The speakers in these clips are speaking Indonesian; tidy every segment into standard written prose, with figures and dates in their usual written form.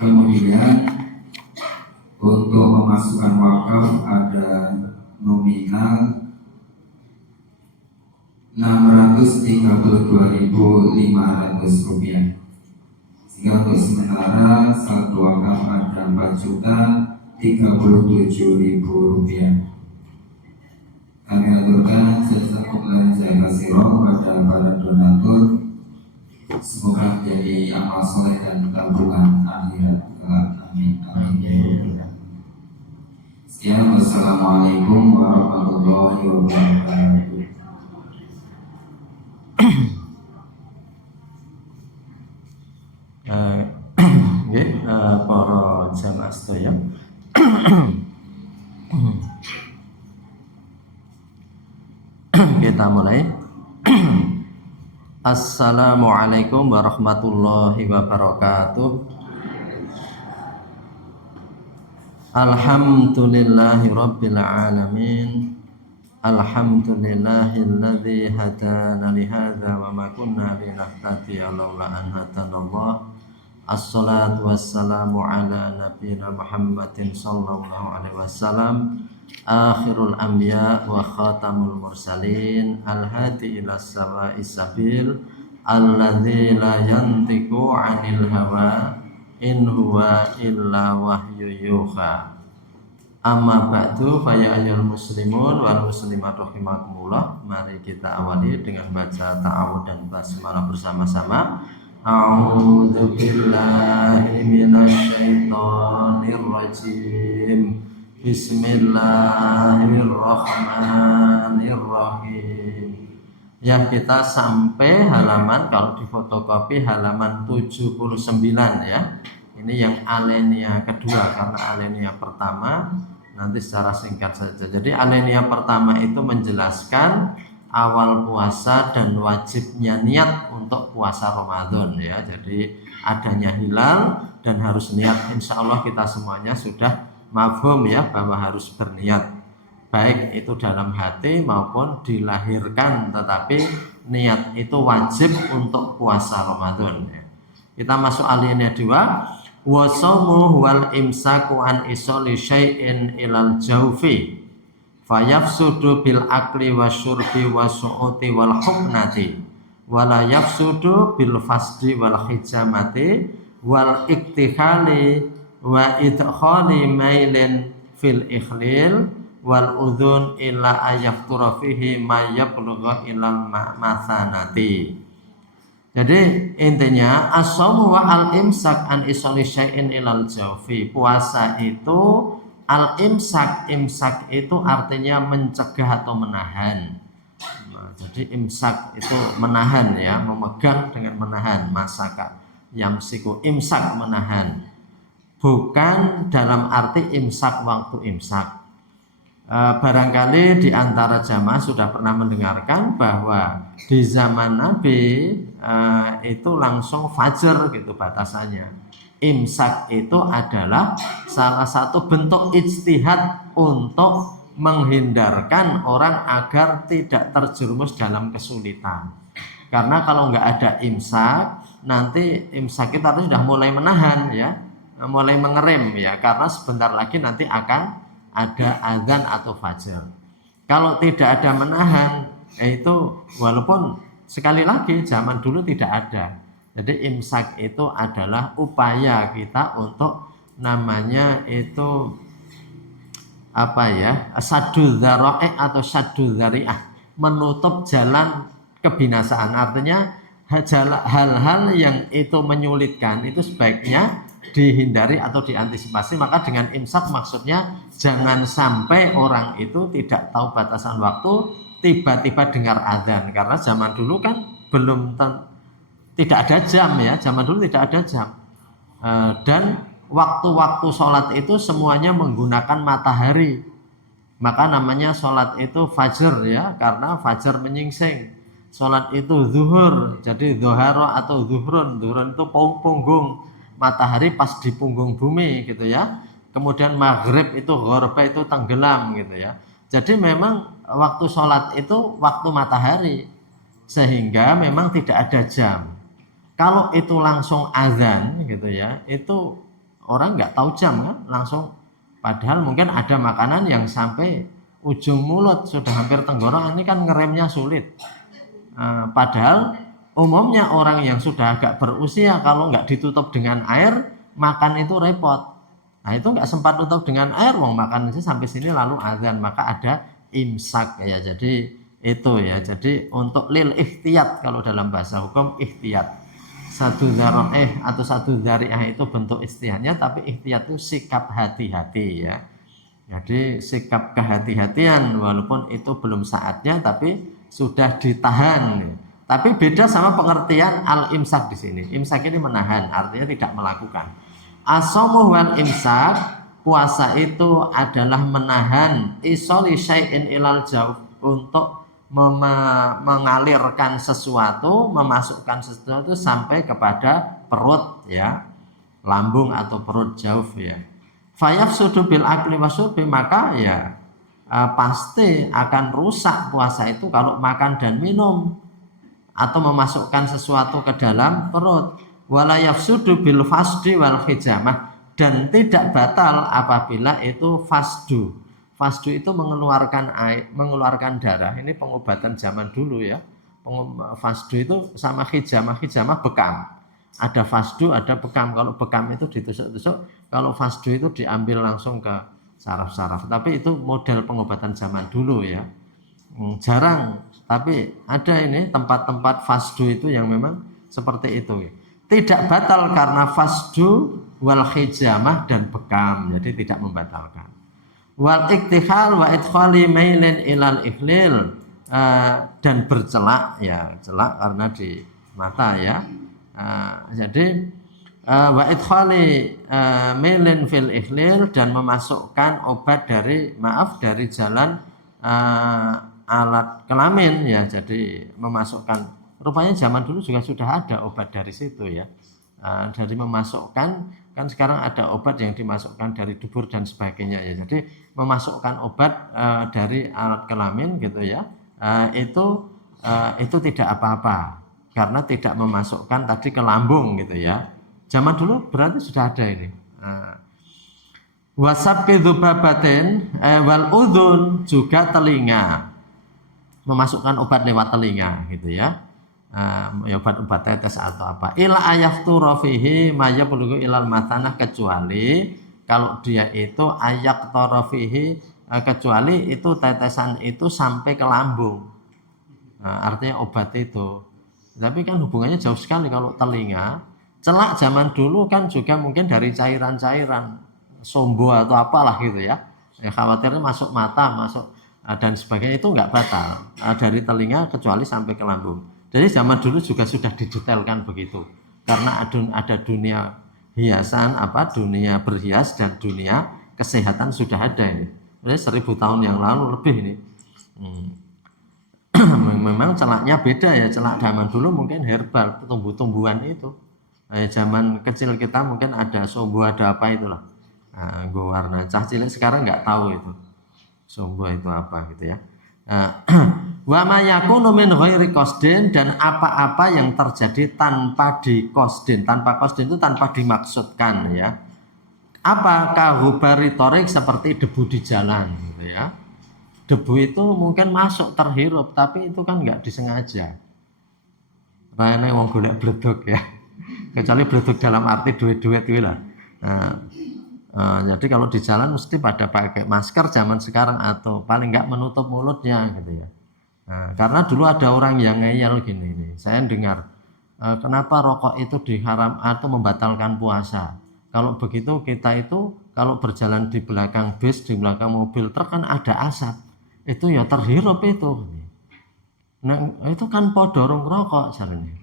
Kemudian untuk memasukkan wakaf ada nominal 632.500 rupiah. Sehingga untuk sementara satu wakaf ada 4.037.000 rupiah. Kami aturkan jazakumullah khairan kepada para donatur. Semoga menjadi amal soleh dan tabungan akhirat kelak. Amin. Amin. Sekian, wassalamualaikum warahmatullahi wabarakatuh. Para jamaah sedaya. Kita mulai. Assalamualaikum warahmatullahi wabarakatuh. Alhamdulillahi rabbil alamin. Alhamdulillahilladzi hadana li hadza wa ma kunna linahtadiya laula an hadanallah. Assalatu wassalamu ala nabiyina Muhammadin sallallahu alaihi wasallam, akhirul anbiya wa khatamul mursalin, al-hadi ila sawa'is sabil, alladzi la yantiqu 'anil hawa in huwa illa wahyu yuha. Amma ba'du fa ya ayyuhal muslimun wal muslimat rahimakumullah. Mari kita awali dengan baca ta'awudz dan basmalah bersama-sama. A'udzu billahi minasyaitonir rajim. Bismillahirrahmanirrahim. Ya, kita sampai halaman, kalau di fotokopi halaman 79 ya. Ini yang alinea kedua, karena alinea pertama nanti secara singkat saja. Jadi alinea pertama itu menjelaskan awal puasa dan wajibnya niat untuk puasa Ramadan ya. Jadi adanya hilal dan harus niat. Insya Allah kita semuanya sudah mafhum ya, bahwa harus berniat, baik itu dalam hati maupun dilahirkan, tetapi niat itu wajib untuk puasa Ramadan ya. Kita masuk alinea 2. Wasomu wal imsaku an isoli syai'in ilal jaufi fayafsudu bil akli wasyurbi wasu'uti wal huknati wala yafsudu bil fasdi wal hijamati wal iktihali wa idkhali mailin fil ikhlil wal udhun illa ayaftura fihi ma yablugha ila masanati. Jadi intinya as-shaumu wa al-imsak an isoli syai'in ilal jawfi. Puasa itu al-imsak, imsak itu artinya mencegah atau menahan. Nah, jadi imsak itu menahan ya, memegang dengan menahan, masaka. Yamsiku, imsak menahan. Bukan dalam arti imsak waktu imsak. Barangkali di antara jamaah sudah pernah mendengarkan bahwa di zaman Nabi itu langsung fajar gitu batasannya. Imsak itu adalah salah satu bentuk ijtihad untuk menghindarkan orang agar tidak terjerumus dalam kesulitan. Karena kalau nggak ada imsak, nanti imsak kita sudah mulai menahan ya, mulai mengerem ya, karena sebentar lagi nanti akan ada azan atau fajar. Kalau tidak ada menahan, itu walaupun sekali lagi zaman dulu tidak ada. Jadi imsak itu adalah upaya kita untuk namanya itu apa ya, saddu dzara'i atau saddu dzari'ah, menutup jalan kebinasaan. Artinya hal-hal yang itu menyulitkan itu sebaiknya dihindari atau diantisipasi. Maka dengan imsak maksudnya jangan sampai orang itu tidak tahu batasan waktu, tiba-tiba dengar azan. Karena zaman dulu kan tidak ada jam ya, zaman dulu tidak ada jam. Dan waktu-waktu sholat itu semuanya menggunakan matahari. Maka namanya sholat itu fajar ya, karena fajar menyingsing. Sholat itu zuhur, jadi zuharo atau zuhrun. Zuhrun itu punggung matahari pas di punggung bumi gitu ya. Kemudian maghrib itu ghorba itu tenggelam gitu ya. Jadi memang waktu sholat itu waktu matahari, sehingga memang tidak ada jam. Kalau itu langsung azan gitu ya, itu orang nggak tahu jam kan, langsung padahal mungkin ada makanan yang sampai ujung mulut sudah hampir tenggorokan, ini kan ngeremnya sulit. Padahal umumnya orang yang sudah agak berusia kalau nggak ditutup dengan air makan itu repot. Nah itu nggak sempat tutup dengan air, wong makan itu sampai sini lalu azan, maka ada imsak ya. Jadi itu ya. Jadi untuk lil ikhtiyat kalau dalam bahasa hukum ikhtiyat. Satu dzara'ih atau satu dzari'ah itu bentuk istihadnya, tapi ikhtiyat itu sikap hati-hati ya. Jadi sikap kehati-hatian walaupun itu belum saatnya tapi sudah ditahan. Tapi beda sama pengertian al-imsak di sini. Imsak ini menahan, artinya tidak melakukan. As-shaumuh wal imsak, puasa itu adalah menahan isoli syai'in ilal jauh, untuk mengalirkan sesuatu, memasukkan sesuatu sampai kepada perut ya, lambung atau perut jauh ya. Fayafsudu bil akli wasyurbi, maka ya pasti akan rusak puasa itu kalau makan dan minum atau memasukkan sesuatu ke dalam perut. Wala yafsudu bil fasdi wal hijamah, dan tidak batal apabila itu fasdu. Fasdu itu mengeluarkan air, mengeluarkan darah. Ini pengobatan zaman dulu ya. Fasdu itu sama hijamah. Hijamah bekam. Ada fasdu, ada bekam. Kalau bekam itu ditusuk-tusuk, kalau fasdu itu diambil langsung ke saraf-saraf. Tapi itu model pengobatan zaman dulu ya. Jarang, tapi ada ini tempat-tempat fasdu itu yang memang seperti itu. Tidak batal karena fasdu wal hijamah dan bekam, jadi tidak membatalkan. Wal iktihal wa idkhali mailin ilal ikhlil, dan bercelak ya, celak karena di mata ya. Jadi wa idkhali mailin fil ikhlil, dan memasukkan obat dari jalan alat kelamin ya. Jadi memasukkan, rupanya zaman dulu juga sudah ada obat dari situ ya. Dari memasukkan, kan sekarang ada obat yang dimasukkan dari dubur dan sebagainya ya. Jadi memasukkan obat dari alat kelamin gitu ya, itu tidak apa-apa karena tidak memasukkan tadi ke lambung gitu ya. Zaman dulu berarti sudah ada ini. Wasabqi dzubabatin wal udhun, juga telinga, memasukkan obat lewat telinga gitu ya. Obat-obat tetes atau apa. Ila ayaftu rafihi maya perlu ilal matanah, kecuali kalau dia itu ayak torofihi, kecuali itu tetesan itu sampai ke lambung. Artinya obat itu. Tapi kan hubungannya jauh sekali kalau telinga. Celak zaman dulu kan juga mungkin dari cairan-cairan sombo atau apalah gitu ya. Khawatirnya masuk mata, masuk dan sebagainya, itu nggak batal dari telinga kecuali sampai ke lambung. Jadi zaman dulu juga sudah didetailkan begitu, karena ada dunia hiasan, dunia berhias dan dunia kesehatan sudah ada ini. Jadi 1000 tahun yang lalu lebih ini. Memang celaknya beda ya. Celak zaman dulu mungkin herbal, tumbuh-tumbuhan itu. Zaman kecil kita mungkin ada sombo, ada apa itulah. Warna cah cilik sekarang nggak tahu itu sombo itu apa gitu ya. Wa ma yakunu min ghairi qasdin, dan apa-apa yang terjadi tanpa diqasdin. Tanpa qasdin itu tanpa dimaksudkan ya. Apa kahubari torik, seperti debu di jalan gitu ya. Debu itu mungkin masuk terhirup, tapi itu kan nggak disengaja. Rene wong golek bledog ya. Kecuali bledog dalam arti duit-duit itu lah. Jadi kalau di jalan mesti pada pakai masker zaman sekarang, atau paling nggak menutup mulutnya gitu ya. Karena dulu ada orang yang ngeyel gini nih, saya dengar, kenapa rokok itu diharam atau membatalkan puasa? Kalau begitu kita itu kalau berjalan di belakang bis, di belakang mobil truk kan ada asap, itu ya terhirup itu. Nah itu kan podorong rokok caranya.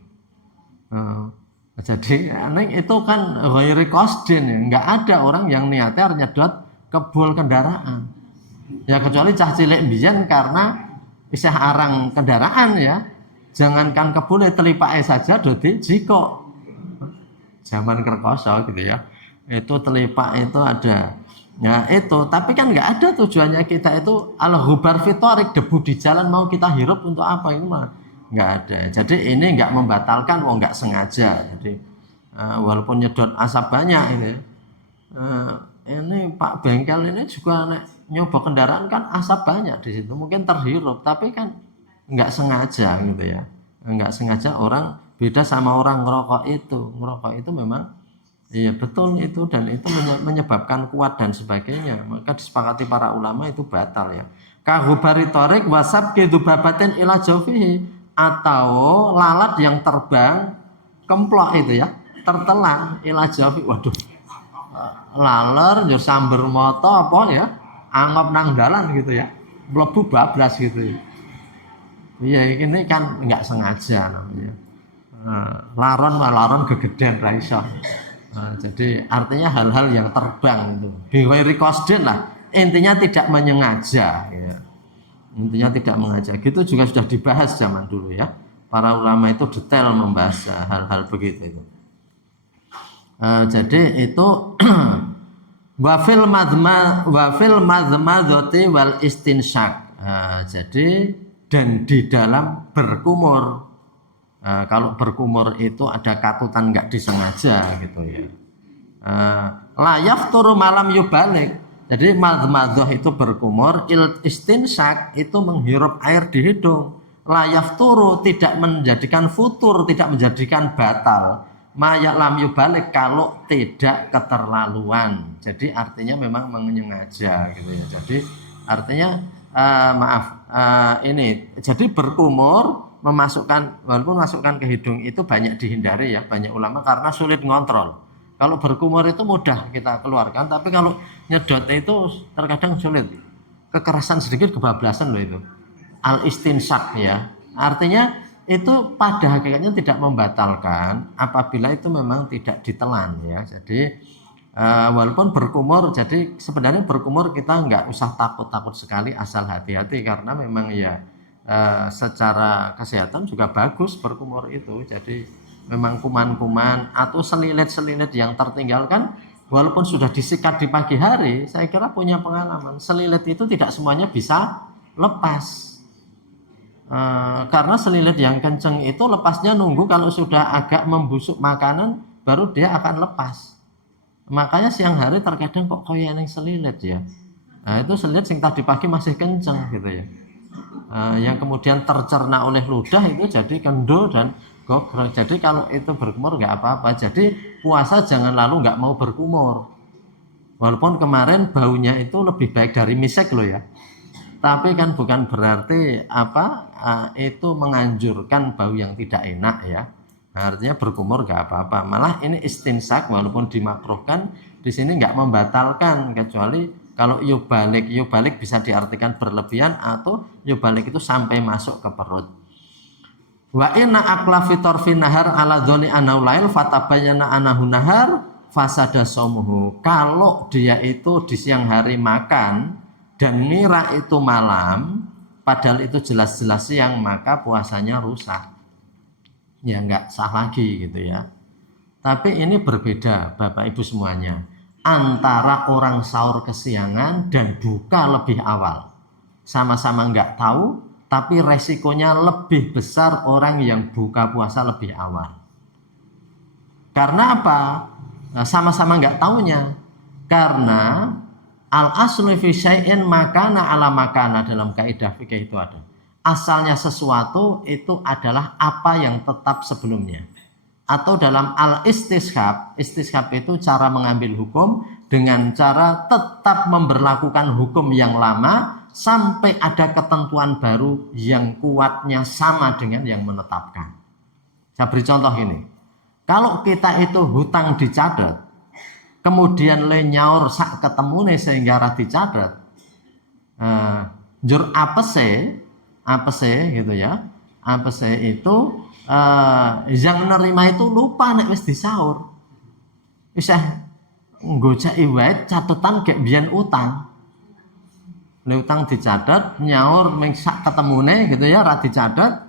Jadi itu kan ghairi qasdin, nggak ada orang yang niatnya nyedot kebul kendaraan. Ya kecuali cah cilik mbiyen karena isih arang kendaraan ya. Jangankan kebul, telipake saja dadi jiko. Zaman kerkoso gitu ya. Itu telipak itu ada. Ya itu, tapi kan nggak ada tujuannya kita itu al-ghubar fitorik, debu di jalan mau kita hirup untuk apa, ini mah nggak ada. Jadi ini nggak membatalkan, nggak sengaja. Jadi walaupun nyedot asap banyak ini, Eh, ini Pak Bengkel ini juga nyoba kendaraan kan asap banyak di situ, mungkin terhirup, tapi kan nggak sengaja gitu ya, nggak sengaja orang beda sama orang ngerokok itu memang iya betul itu dan itu menyebabkan kuat dan sebagainya, maka disepakati para ulama itu batal ya. Kahubari torik wasab kedubabatin ila jaufihi, atau lalat yang terbang kemplok itu ya, tertelan ila jaufi, waduh laler yo samber moto apa ya anggap nang dalan gitu ya, mlebu bablas gitu ya. Iya ini kan nggak sengaja namanya. Laron gegeden ra iso. Jadi artinya hal-hal yang terbang itu biwiri kosden lah, intinya tidak menyengaja ya. Intinya tidak mengajar. Gitu juga sudah dibahas zaman dulu ya. Para ulama itu detail membahas hal-hal begitu itu. Jadi itu wafil madmadoti wal istinsyak. Jadi dan di dalam berkumur. Kalau berkumur itu ada katutan nggak disengaja gitu ya. Layaf turu malam yubalik. Jadi madmadah itu berkumur, istinsyak itu menghirup air di hidung. Layaf turu tidak menjadikan futur, tidak menjadikan batal. Mayak lam yubalik kalau tidak keterlaluan. Jadi artinya memang menyengaja gitu ya. Jadi artinya ini jadi berkumur memasukkan walaupun masukkan ke hidung itu banyak dihindari ya banyak ulama karena sulit ngontrol. Kalau berkumur itu mudah kita keluarkan, tapi kalau nyedot itu terkadang sulit. Kekerasan sedikit kebablasan loh itu. Al istinsak ya. Artinya itu pada hakikatnya tidak membatalkan apabila itu memang tidak ditelan ya. Jadi walaupun berkumur, jadi sebenarnya berkumur kita nggak usah takut-takut sekali, asal hati-hati karena memang ya secara kesehatan juga bagus berkumur itu. Jadi memang kuman-kuman atau selilit-selilit yang tertinggalkan walaupun sudah disikat di pagi hari, saya kira punya pengalaman selilit itu tidak semuanya bisa lepas. Karena selilit yang kenceng itu lepasnya nunggu kalau sudah agak membusuk makanan baru dia akan lepas. Makanya siang hari terkadang kok kayak yang selilit ya. Nah, itu selilit sing tadi pagi masih kenceng gitu ya. Yang kemudian tercerna oleh ludah itu jadi kendor dan gogrok. Jadi kalau itu berkumur nggak apa-apa. Jadi puasa jangan lalu nggak mau berkumur. Walaupun kemarin baunya itu lebih baik dari misek loh ya. Tapi kan bukan berarti itu menganjurkan bau yang tidak enak ya. Artinya berkumur nggak apa-apa. Malah ini istinsak walaupun dimakruhkan di sini nggak membatalkan kecuali kalau yubalik bisa diartikan berlebihan atau yubalik itu sampai masuk ke perut. Wa inna akla fitor finahar ala dzoni anaulail fatabayyana anahu nahar fasada shaumuhu. Kalau dia itu di siang hari makan dan ngira itu malam, padahal itu jelas-jelas siang, maka puasanya rusak. Ya nggak sah lagi gitu ya. Tapi ini berbeda Bapak Ibu semuanya antara orang sahur kesiangan dan buka lebih awal. Sama-sama nggak tahu, tapi resikonya lebih besar orang yang buka puasa lebih awal. Karena apa? Nah, sama-sama nggak taunya. Karena al aslu fi syai'in makana ala makana, dalam kaidah fikih itu ada. Asalnya sesuatu itu adalah apa yang tetap sebelumnya. Atau dalam al-istishab, istishab itu cara mengambil hukum dengan cara tetap memberlakukan hukum yang lama sampai ada ketentuan baru yang kuatnya sama dengan yang menetapkan. Saya beri contoh ini. Kalau kita itu hutang dicadat, kemudian le nyaur sak ketemune sehingga ra dicadat, jur apese gitu ya. Apese itu yang menerima itu lupa nek wis disaur. Isih nggojeki wae catetan gek biyen utang. Nek utang dicatet nyaur ming sak ketemune gitu ya, ra dicatet.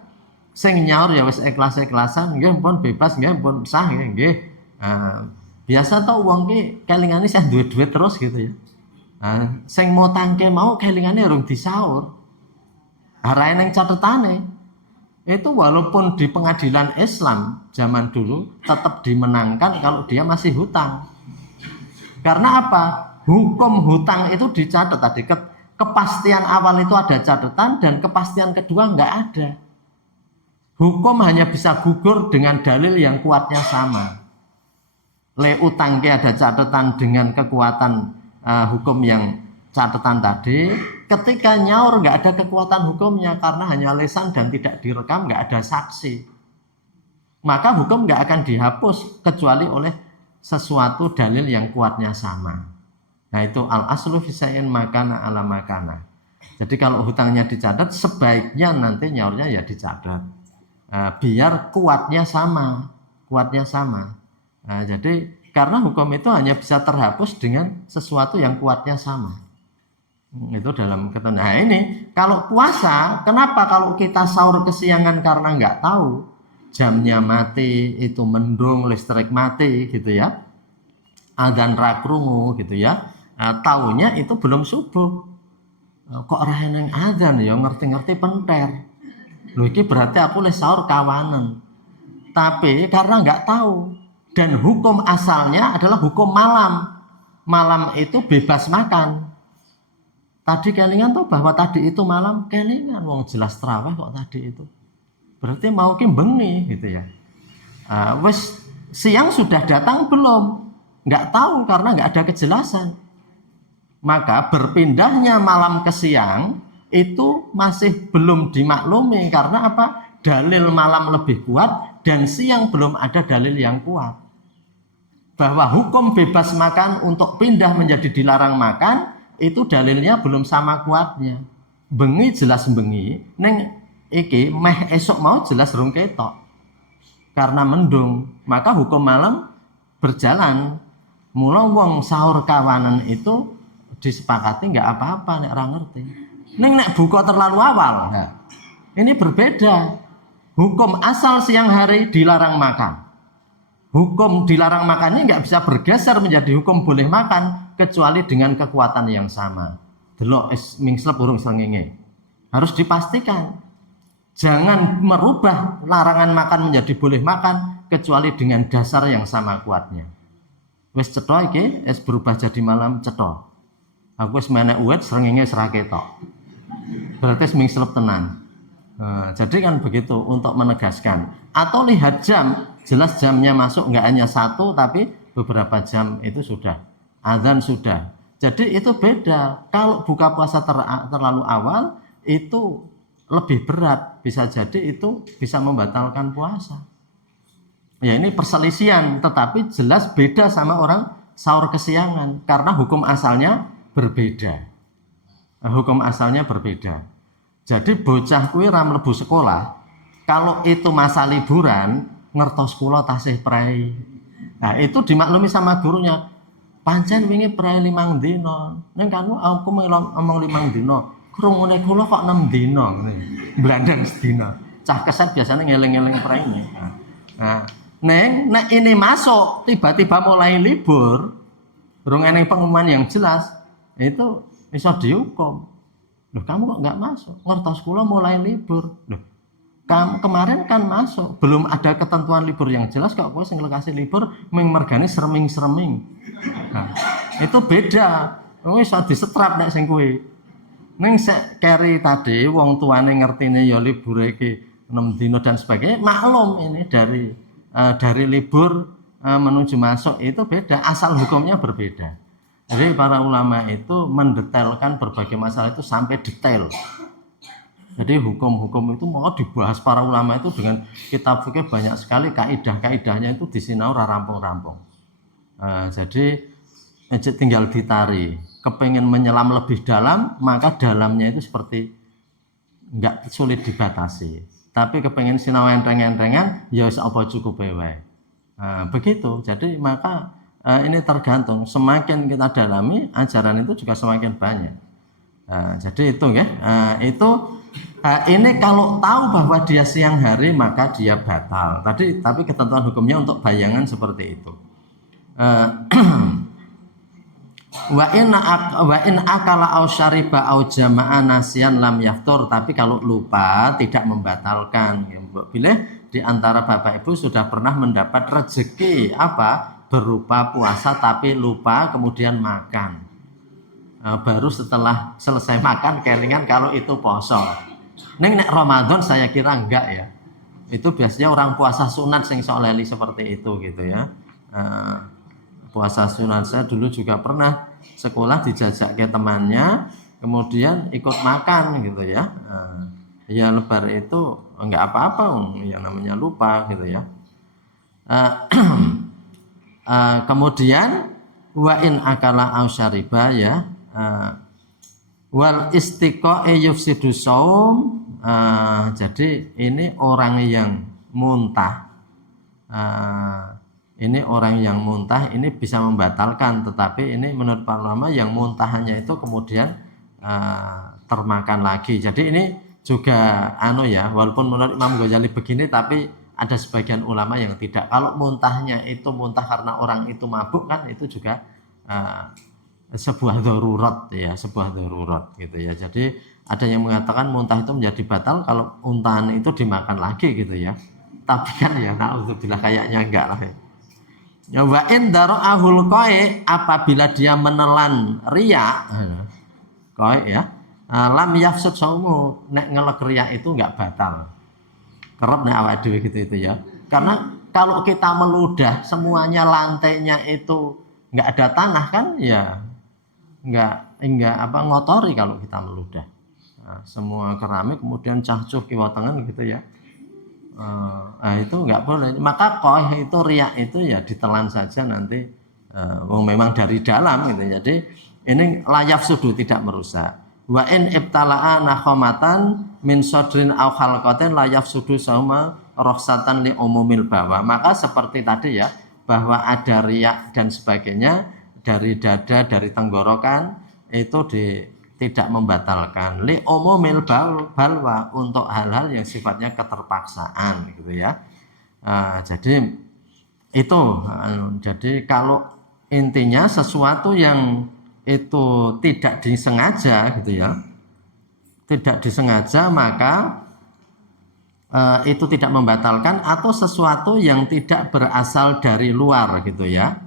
Sing nyaur ya wis ikhlas-ikhlasan, nggih pun bebas, nggih pun sah nggih. Biasa to wong ki kelingane sih duwe duit terus gitu ya. Sing mutangke mau kelingane urung disaur. Arahe ning catetane. Itu walaupun di pengadilan Islam zaman dulu tetap dimenangkan kalau dia masih hutang. Karena apa? Hukum hutang itu dicatat tadi. Kepastian awal itu ada catatan dan kepastian kedua nggak ada. Hukum hanya bisa gugur dengan dalil yang kuatnya sama. Le utang ke ada catatan dengan kekuatan hukum yang catatan tadi. Ketika nyaur nggak ada kekuatan hukumnya karena hanya lesan dan tidak direkam, nggak ada saksi. Maka hukum nggak akan dihapus kecuali oleh sesuatu dalil yang kuatnya sama. Nah itu al-aslu fisa'in makana ala makana. Jadi kalau hutangnya dicatat, sebaiknya nanti nyaurnya ya dicatat. Biar kuatnya sama. Nah, jadi karena hukum itu hanya bisa terhapus dengan sesuatu yang kuatnya sama. Itu dalam ketentuan. Nah ini kalau puasa, kenapa kalau kita sahur kesiangan karena nggak tahu jamnya mati, itu mendung, listrik mati gitu ya, adzan ra krungu gitu ya, taunya itu belum subuh, kok ora eneng adzan ya, ngerti-ngerti penter. Loh iki berarti aku les sahur kawanan. Tapi karena nggak tahu, dan hukum asalnya adalah hukum malam. Malam itu bebas makan. Tadi kelingan tuh bahwa tadi itu malam, kelingan wong jelas terawih kok tadi itu. Berarti mau ki bengi gitu ya. Wes siang sudah datang belum? Nggak tahu karena nggak ada kejelasan. Maka berpindahnya malam ke siang itu masih belum dimaklumi karena apa? Dalil malam lebih kuat dan siang belum ada dalil yang kuat. Bahwa hukum bebas makan untuk pindah menjadi dilarang makan itu dalilnya belum sama kuatnya. Bengi jelas bengi, neng iki meh esok mau jelas rung ketok. Karena mendung, maka hukum malam berjalan. Mula wong sahur kawanan itu disepakati nggak apa-apa nek ora ngerti. Nek buka terlalu awal. Nah, ini berbeda. Hukum asal siang hari dilarang makan. Hukum dilarang makannya nggak bisa bergeser menjadi hukum boleh makan kecuali dengan kekuatan yang sama. Delok es mingslep urung srengenge. Harus dipastikan. Jangan merubah larangan makan menjadi boleh makan kecuali dengan dasar yang sama kuatnya. Wis cetha iki es berubah jadi malam cetha. Aku wis menek uwet srengenge ora ketok. Berarti mingslep tenan. Jadi kan begitu untuk menegaskan. Atau lihat jam, jelas jamnya masuk nggak hanya satu tapi beberapa jam itu sudah. Azan sudah. Jadi itu beda. Kalau buka puasa terlalu awal itu lebih berat. Bisa jadi itu bisa membatalkan puasa. Ya ini perselisihan, tetapi jelas beda sama orang sahur kesiangan karena hukum asalnya berbeda. Hukum asalnya berbeda. Jadi bocah kuwi ra mlebu sekolah, kalau itu masa liburan, ngertos kula tasih prei. Nah, itu dimaklumi sama gurunya. Pancen wingi prei 5 dina. Ning kan aku ngomong 5 dina. Krungune kula kok 6 dina ngene. Blandang sedina. Cah keset biasanya ngeling-eling preine. Nah, nek ini masuk tiba-tiba mulai libur, durung eneng pengumuman yang jelas, itu iso dihukum. Loh kamu kok nggak masuk? Ngertos kula mulai libur. Loh kemarin kan masuk, belum ada ketentuan libur yang jelas kok kowe sing kasih libur ming mergane sreming-sreming. Nah, itu beda. Wis disetrap nek sing kowe. Ning sek keri tadi wong tuane ngertine ya libur iki 6 dina dan sebagainya, maklum ini dari libur menuju masuk itu beda, asal hukumnya berbeda. Jadi para ulama itu mendetailkan berbagai masalah itu sampai detail. Jadi hukum-hukum itu mau dibahas para ulama itu dengan kitab fikih banyak sekali, kaidah-kaidahnya itu disinau rampung-rampung. Jadi tinggal ditari. Kepengen menyelam lebih dalam, maka dalamnya itu seperti nggak sulit dibatasi. Tapi kepengen sinau enteng-entengan, ya wis apa cukup wae. Begitu. Jadi maka ini tergantung, semakin kita dalami ajaran itu juga semakin banyak. Jadi itu ya, ini kalau tahu bahwa dia siang hari maka dia batal. Tapi ketentuan hukumnya untuk bayangan seperti itu. Wa in akala au syariba au jama'a nasian lam yaftur. Tapi kalau lupa tidak membatalkan. Bila di antara bapak ibu sudah pernah mendapat rezeki apa? berupa puasa tapi lupa kemudian makan. Baru setelah selesai makan kelingan kalau itu poso. Nek Ramadan saya kira enggak ya. Itu biasanya orang puasa sunat sing sok leli seperti itu gitu ya. Puasa sunat saya dulu juga pernah sekolah dijajak ke temannya, kemudian ikut makan gitu ya. Ya lebar itu enggak apa-apa, yang namanya lupa gitu ya. Kemudian wa in akala au syariba ya, wal istiqa'i yufsidu shaum. Jadi ini orang yang muntah, ini orang yang muntah ini bisa membatalkan, tetapi ini menurut para ulama yang muntahannya itu kemudian termakan lagi. Jadi ini juga ya, walaupun menurut Imam Ghazali begini, tapi ada sebagian ulama yang tidak. Kalau muntahnya itu muntah karena orang itu mabuk kan itu juga sebuah darurat ya, sebuah darurat gitu ya. Jadi ada yang mengatakan muntah itu menjadi batal kalau muntahan itu dimakan lagi gitu ya. Tapi kan ya naudzubillah kayaknya enggak lah. Ya wa in dara'ahul qai, apabila dia menelan riya qai ya, lam yafsud saumu, nek ngelek riya itu enggak batal. Kerep nek awake dhewe gitu itu ya. Karena kalau kita meludah semuanya lantainya itu enggak ada tanah kan ya enggak ngotori kalau kita meludah. Nah, semua keramik kemudian cahcuh kiwa tengen gitu ya. Itu enggak boleh. Maka qai itu riya itu ya ditelan saja nanti memang dari dalam gitu. Jadi ini layaf sudu tidak merusak. Wa in ibtala'a nakhamatan min sadrin aw khalqatin layaf sudu sama rohsatan li umumil bawa. Maka seperti tadi ya, bahwa ada riak dan sebagainya dari dada, dari tenggorokan itu tidak membatalkan li umumil balwa, untuk hal-hal yang sifatnya keterpaksaan gitu ya. Jadi itu jadi kalau intinya sesuatu yang itu tidak disengaja gitu ya, tidak disengaja maka itu tidak membatalkan, atau sesuatu yang tidak berasal dari luar gitu ya,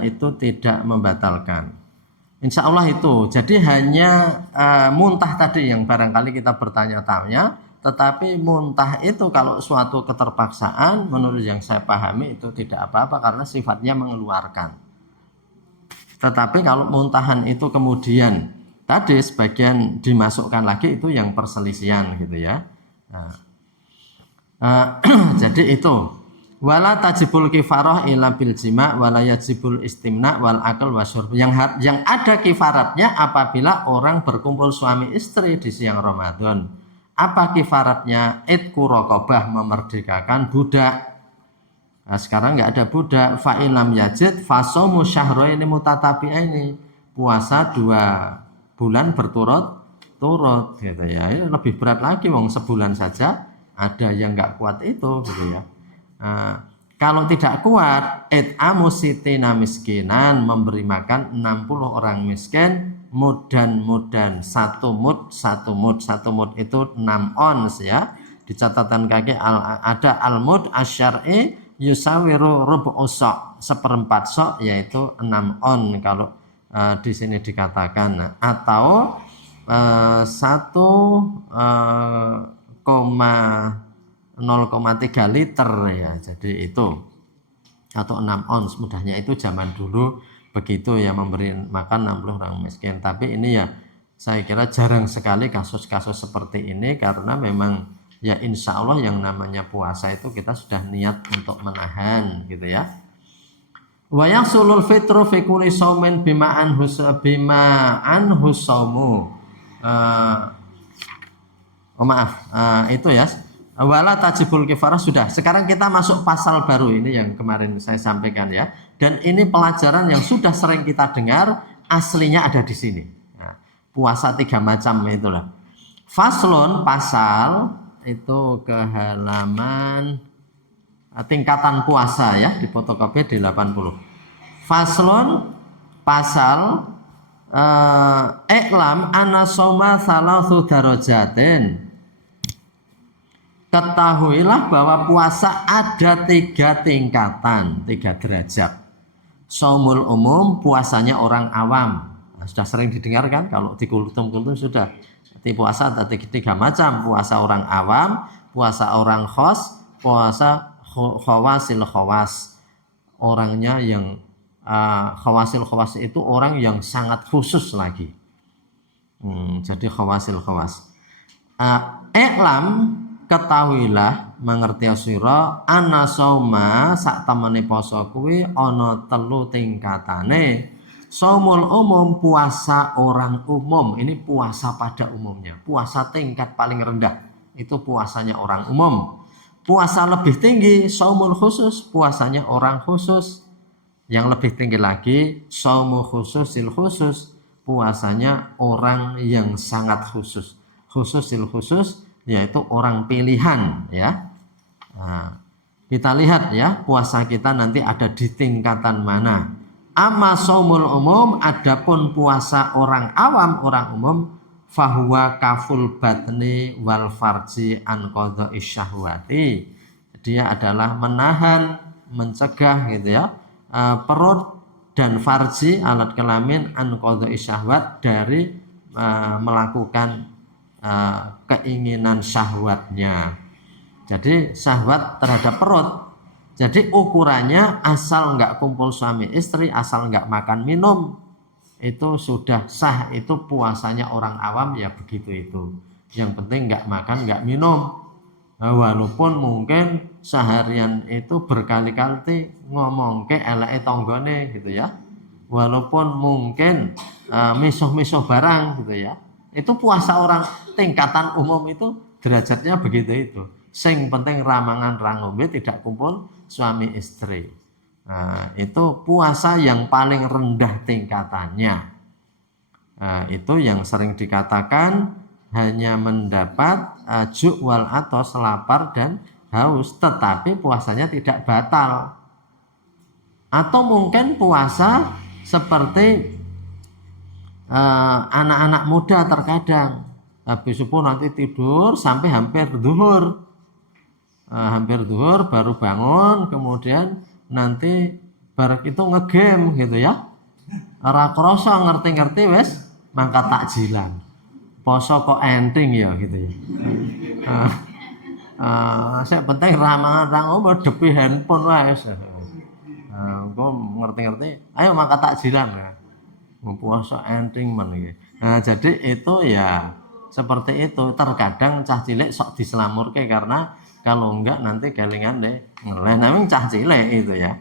itu tidak membatalkan. Insya Allah itu. Jadi hanya muntah tadi yang barangkali kita bertanya-tanya, tetapi muntah itu kalau suatu keterpaksaan menurut yang saya pahami itu tidak apa-apa karena sifatnya mengeluarkan. Tetapi kalau muntahan itu kemudian tadi sebagian dimasukkan lagi, itu yang perselisihan gitu ya. Jadi itu wala tajibul kifarah illa bil jima' wala yajibul istimna wal akal wasyurb. Yang ada kifaratnya apabila orang berkumpul suami istri di siang Ramadan. Apa kifaratnya? Itqu raqabah, memerdekakan budak. Nah, sekarang nggak ada budak. Fa ilam yajid fasomu syahraini mutatabi'aini, puasa 2 bulan berturut-turut gitu ya. Ini lebih berat lagi, wong sebulan saja ada yang nggak kuat itu gitu ya. Kalau tidak kuat, it'amu sitina miskinan, memberi makan 60 orang miskin, mudan 1 mud itu 6 ons ya. Di catatan kaki ada al-mud asyar'i yusawiru rubu'u sok, 1/4 sok, yaitu 6 on kalau di sini dikatakan, atau 0,3 liter ya. Jadi itu, atau 6 ons mudahnya, itu zaman dulu begitu ya, memberi makan 60 orang miskin. Tapi ini ya saya kira jarang sekali kasus-kasus seperti ini, karena memang ya insya Allah yang namanya puasa itu kita sudah niat untuk menahan gitu ya. Wa yasulul fitru fi kulli shaumin bima anhu shaumu. Itu ya. Wala tajibul kifarah sudah. Sekarang kita masuk pasal baru ini yang kemarin saya sampaikan ya. Dan ini pelajaran yang sudah sering kita dengar, aslinya ada di sini. Nah, puasa 3 macam itulah. Faslun, pasal itu ke halaman tingkatan puasa ya, di fotokopi di 80. Faslun, pasal iklam anna shauma thalathu darajatin. Ketahuilah bahwa puasa ada 3 tingkatan, 3 derajat. Shaumul umum puasanya orang awam. Nah, sudah sering didengar kan kalau di kultum-kultum sudah. Jadi puasa ada tiga macam, puasa orang awam, puasa orang khos, puasa khawasil khawas. Orangnya yang khawasil khawas itu orang yang sangat khusus lagi. Jadi khawasil khawas. Iklam ketahuilah mengerti sira ana sauma sak temene poso kuwi ana 3 tingkatane. Saumul umum puasa orang umum, ini puasa pada umumnya, puasa tingkat paling rendah itu puasanya orang umum. Puasa lebih tinggi saumul khusus, puasanya orang khusus. Yang lebih tinggi lagi saumul khususil khusus, puasanya orang yang sangat khusus. Khususil khusus yaitu orang pilihan ya. Nah, kita lihat ya puasa kita nanti ada di tingkatan mana. Amma saumul umum, adapun puasa orang awam, orang umum, fahuwa kaful batni wal farji an qadha'i syahwati. Dia adalah menahan, mencegah gitu ya, perut dan farji alat kelamin an qadha'i syahwat dari melakukan keinginan syahwatnya. Jadi syahwat terhadap perut. Jadi ukurannya asal nggak kumpul suami istri, asal nggak makan minum, itu sudah sah. Itu puasanya orang awam ya begitu itu. Yang penting nggak makan nggak minum. Nah, walaupun mungkin seharian itu berkali-kali ngomong ke eleke tonggone gitu ya. Walaupun mungkin misuh-misuh barang gitu ya. Itu puasa orang tingkatan umum itu derajatnya begitu itu. Sing penting ramangan rangombe tidak kumpul suami istri. Nah, itu puasa yang paling rendah tingkatannya. Nah, itu yang sering dikatakan hanya mendapat ju' wal atos, lapar dan haus, tetapi puasanya tidak batal. Atau mungkin puasa seperti anak-anak muda terkadang habis subuh nanti tidur sampai hampir zuhur. Hampir zuhur baru bangun, kemudian nanti bareng itu ngegame gitu ya. Ora krasa ngerti-ngerti wis mangkat takjilan. Poso kok enteng ya gitu ya. Saya penting ramangan depi handphone wae. Engko ngerti-ngerti, ayo mangkat takjilan ya. Puasa enteng men iki. Nah, jadi itu ya seperti itu. Terkadang cah cilik sok dislamurke karena kalau enggak nanti kelingan deh ngeleh. Namanya cah cilik itu ya.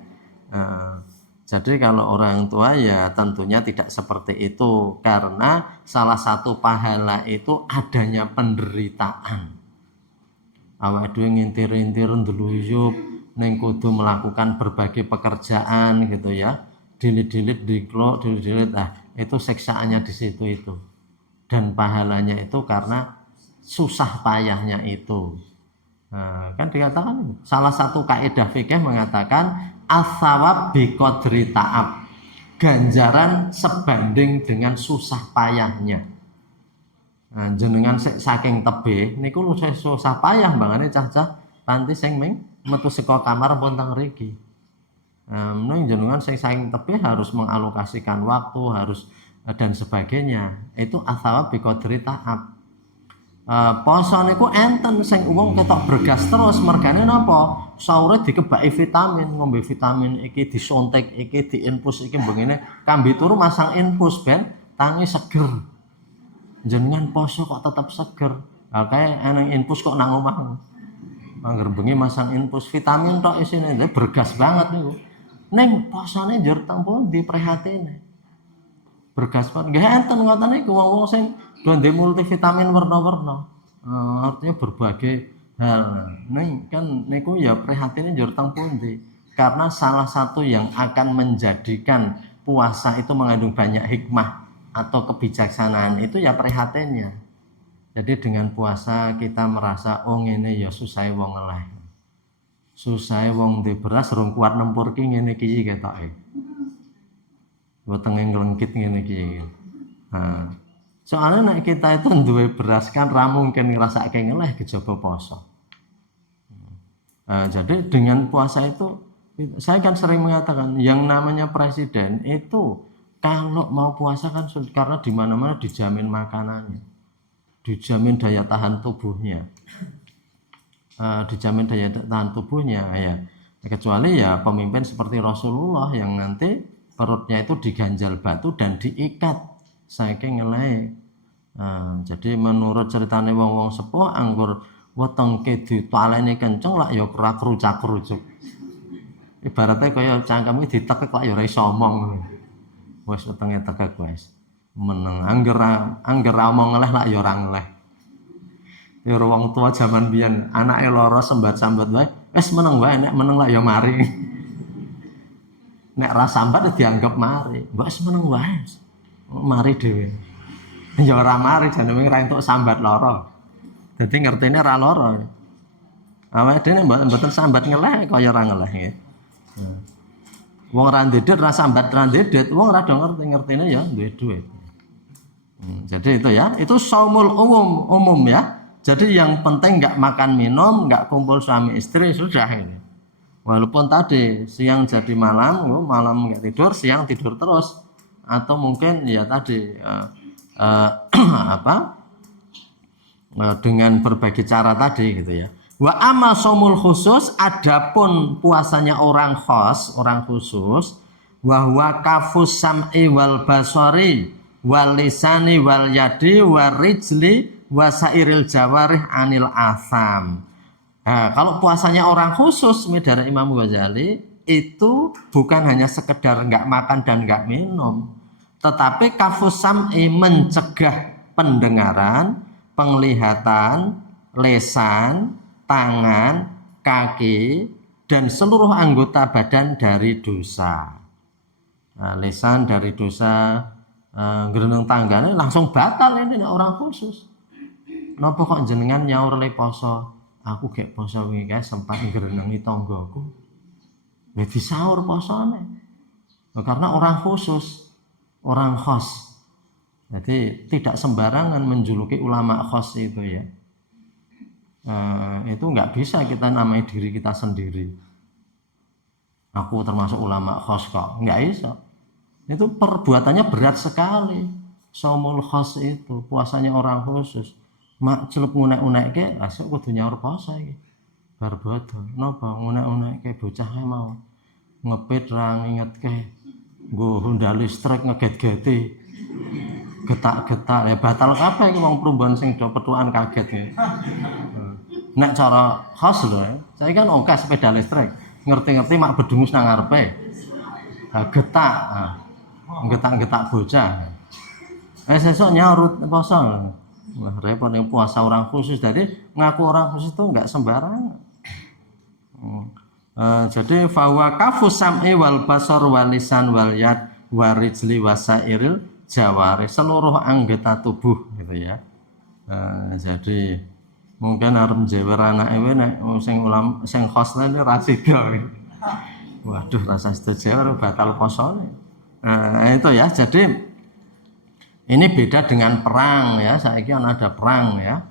Jadi kalau orang tua ya tentunya tidak seperti itu, karena salah satu pahala itu adanya penderitaan. Awake dhewe ngintir-intir ndeluyup ning kudu melakukan berbagai pekerjaan gitu ya. Dilit-dilit diklok, dilit-dilit itu siksaannya di situ itu. Dan pahalanya itu karena susah payahnya itu. Nah, kan dikatakan salah satu kaidah fikih mengatakan as-sawab biqadri ta'ab. Ganjaran sebanding dengan susah payahnya. Nah, jenengan saking tebih niku lu susah payah bangane cah-cah panti sing metu saka kamar pun teng mriki. Nah, jenengan sing saking tebih harus mengalokasikan waktu, harus dan sebagainya. Itu as-sawab biqadri ta'ab. Poso niku enten sing wong ketok bergas terus mergane napa? Sahure dikebaki vitamin, ngombe vitamin iki disuntik, iki diinfus, iki begini kambi turu masang infus ben tangi seger. Jenengan poso kok tetap seger. Lah kae eneng infus kok nang omah. Angger bengi masang infus vitamin tok isine bergas banget niku. Ning posone njur teng pundi prihatine. Bergas banget. Nggih enten ngoten niku wong-wong sing donde multivitamin warna-warna. Artinya berbagai hal. Nih kan niku ya prihatine njur teng pundi. Karena salah satu yang akan menjadikan puasa itu mengandung banyak hikmah atau kebijaksanaan itu ya prihatinnya. Jadi dengan puasa kita merasa oh ngene ya susahe wong eleh. Susahe wong ndek beras rung kuat nempur ki ngene iki ketoke. Wetenge nglengkit ngene iki. Nah, soalnya nek kita itu duwe beras kan ra mungkin ngrasake ngeleh kejaba poso. Jadi dengan puasa itu Saya kan sering mengatakan yang namanya presiden itu kalau mau puasa kan karena di mana-mana dijamin makanannya, dijamin daya tahan tubuhnya, dijamin daya tahan tubuhnya ya. Kecuali ya pemimpin seperti Rasulullah yang nanti perutnya itu diganjal batu dan diikat saking ngelai. Jadi menurut ceritanya wong-wong sepuh anggur wetengke ditaleni kenceng lah ya ora kerucak-kerucuk. Ibaratnya kaya cangkeme ditekek lak ya ora iso omong. Wis wetenge tekek wis. Meneng angger omong ngeleh lak ya ora ngeleh. Ya wong tua zaman biyen anake lara sambat-sambat wae, wis meneng wae nek meneng lak ya mari. Nek ra sambat dianggap mari. Mbok wis meneng wae. Mari dhewe. Ya ora mari jenenge ra entuk sambat lara. Dadi ngertine ra lara. Awake dhewe mboten sambat ngeleh kaya ora ngeleh nggih. Wong ra ndedet ra sambat ra ndedet, wong ra do ngertine ya duwe duit. Jadi itu ya, itu saumul umum ya. Jadi yang penting nggak makan minum, nggak kumpul suami istri sudah ini. Walaupun tadi siang jadi malam, malam nggak tidur, siang tidur terus, atau mungkin ya tadi dengan berbagai cara tadi gitu ya. Wa amma saumul khusus, adapun puasanya orang khusus, wa huwa kafus sam'i wal basari wal lisani wal yadi wal rijli wasairil jawarih anil asam. Nah, kalau puasanya orang khusus dari Imam Ghazali itu bukan hanya sekedar nggak makan dan nggak minum, tetapi kafus sam'i mencegah pendengaran, penglihatan, lesan, tangan, kaki, dan seluruh anggota badan dari dosa. Nah, lesan dari dosa, gereneng tanggane langsung batal ini orang khusus. Napa kok jenengan nyaur le poso? Aku gek poso wingi kae sempat ngrenengi tanggaku. Wis disaur posone. Karena orang khusus, orang khos. Jadi tidak sembarangan menjuluki ulama khos itu ya. Itu nggak bisa kita namai diri kita sendiri. Aku termasuk ulama khos kok, nggak bisa. Itu perbuatannya berat sekali. Saumul khos itu puasanya orang khusus. Mak celup ngunek-unekke, asuk kudu nyaur poso iki. Bar bodho, napa ngunek-unekke bocah mau. Ngepit ra ngingetke. Nggo Honda listrik ngeget-geti. Getak-getak ya batal kabeh iki wong prumban sing do petukan kaget ya. Nek cara khas lho, saya kan oke sepeda listrik. Ngerti-ngerti mak bedungus nang ngarepe. Getak. Getak-getak bocah. Sesuk nyaur poso. Wah repot yang puasa orang khusus. Jadi ngaku orang khusus itu nggak sembarangan. Jadi fawa kafus sam'i wal basar wal lisan wal yad warijli wasairil jawari, seluruh anggota tubuh gitu ya. Jadi mungkin arep jewer anake nek sing khos lene ra sida. Waduh rasa sejewer batal posone. Itu ya. Jadi ini beda dengan perang ya. Saiki ada perang ya.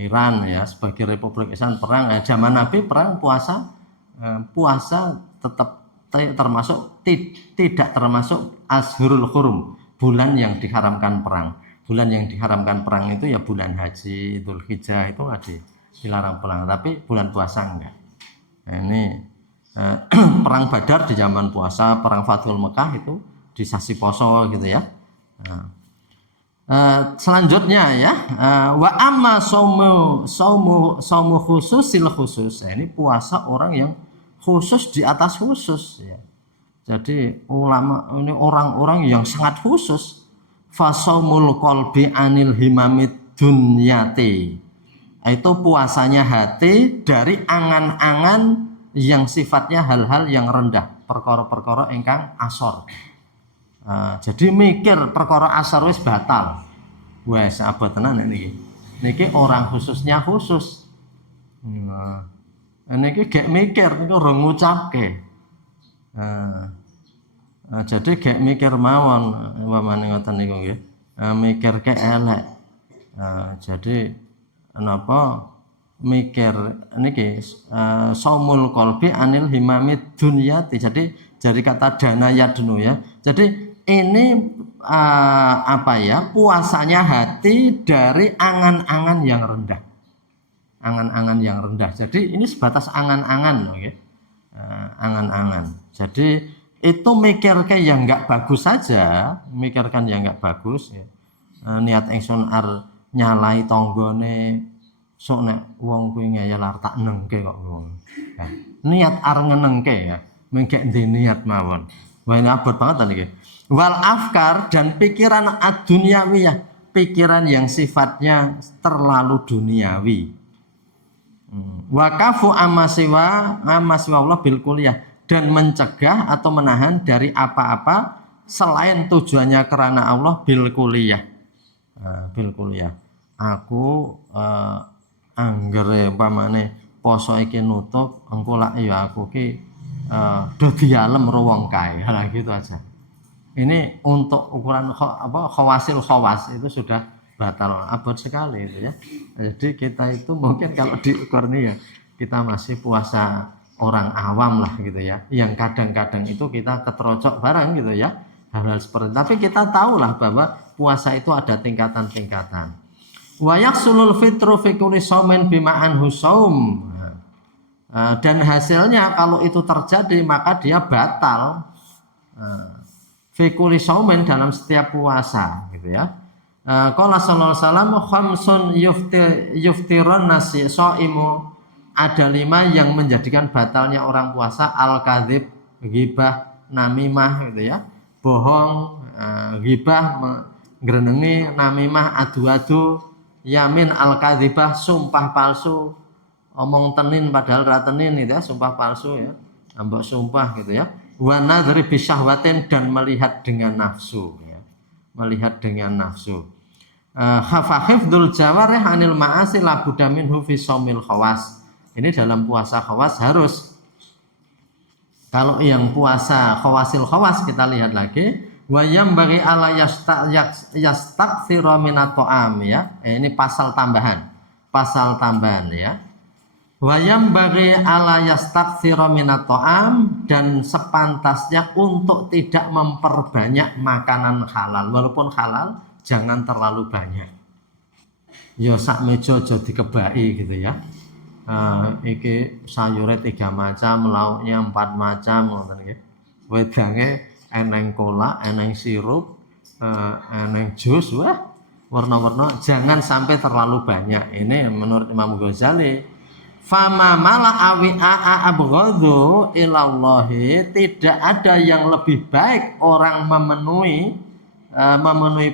Iran ya sebagai Republik Islam perang. Zaman Nabi perang puasa tetap termasuk tidak termasuk Ashurul Hurum, bulan yang diharamkan perang. Bulan yang diharamkan perang itu ya bulan Haji, Dzulhijjah itu dilarang perang, tapi bulan puasa enggak. Ini perang Badar di zaman puasa, perang Fathul Mekah itu di sasi poso gitu ya. Selanjutnya ya, wa amma saumu khususil khusus. Ini puasa orang yang khusus di atas khusus ya. Jadi ulama ini orang-orang yang sangat khusus. Fasaumul qalbi anil himamid dunyati. Itu puasanya hati dari angan-angan yang sifatnya hal-hal yang rendah, perkara-perkara ingkang asor. Jadi mikir perkara asar wis batal. Wes abot tenan niki. Niki orang khususnya khusus. Niki gek mikir niku ora ngucapke. Jadi gek mikir mawon umpamane ngoten niku nggih. Mikirke elek. Jadi napa mikir niki saumul qalbi anil himamid dunyati. Jadi dari kata dana yadnu ya. Jadi ini puasanya hati dari angan-angan yang rendah. Angan-angan yang rendah. Jadi ini sebatas angan-angan, oke. Angan-angan. Jadi itu mikirkan yang enggak bagus saja, mikirkan yang enggak bagus ya. Niat ingsun ar nyalai tanggane sok nek wong kuwi ngeyel arep tak nengke kok wong. Nah, niat ar ngenengke ya. Mengke ndi niat mawon. Wah ini abot banget niki. Wal afkar dan pikiran ad-dunyawiyah, pikiran yang sifatnya terlalu duniawi. Wakafu amasiwa Allah bil kuliah, dan mencegah atau menahan dari apa-apa selain tujuannya karena Allah bil kuliah. Bil kuliah. Aku anggere umpamane poso iki nutup engko lak ya aku ki do dialem ro wong kae. Lah gitu aja. Ini untuk ukuran khawasil khawas itu sudah batal, abot sekali itu ya. Jadi kita itu mungkin kalau diukur nih ya, kita masih puasa orang awam lah gitu ya, yang kadang-kadang itu kita keterocok barang gitu ya, hal-hal seperti itu. Tapi kita tahulah bahwa puasa itu ada tingkatan-tingkatan. Wa yaqsulul fitru fi kulli shaumin bima anhu shaum. Dan hasilnya kalau itu terjadi maka dia batal. Fi kulli shaumin dalam setiap puasa gitu ya. Qala sallallahu alaihi wasallam khamsun yuftirun nasi shaimu, ada 5 yang menjadikan batalnya orang puasa: al-kadzib, ghibah, namimah gitu ya, bohong, ghibah, ngrenengi, namimah, adu-adu, yamin al-kadzibah, sumpah palsu, omong tenin padahal ra tenin gitu ya, sumpah palsu ya, ambek sumpah gitu ya, wa nadri bisyahwatin, dan melihat dengan nafsu ya, melihat dengan nafsu. Hafafidul jawarih anil ma'asi la budda minhu fi shaumil khawas. Ini dalam puasa khawas harus. Kalau yang puasa khawasil khawas kita lihat lagi, wa yambaghi ala yastaktsira minat ta'am ya. Ini pasal tambahan ya. Wa yambaghi ala yastaktsira minat ta'am, dan sepantasnya untuk tidak memperbanyak makanan halal. Walaupun halal jangan terlalu banyak. Ya sak meja aja dikebaki gitu ya. Iki sayure 3 macam, lauknya 4 macam ngoten nggih. Wedange eneng kolak, eneng sirup, eneng jus, wah warna-warna, jangan sampai terlalu banyak. Ini menurut Imam Ghazali. Fama mala awi abghadhu ilallahi, tidak ada yang lebih baik orang memenuhi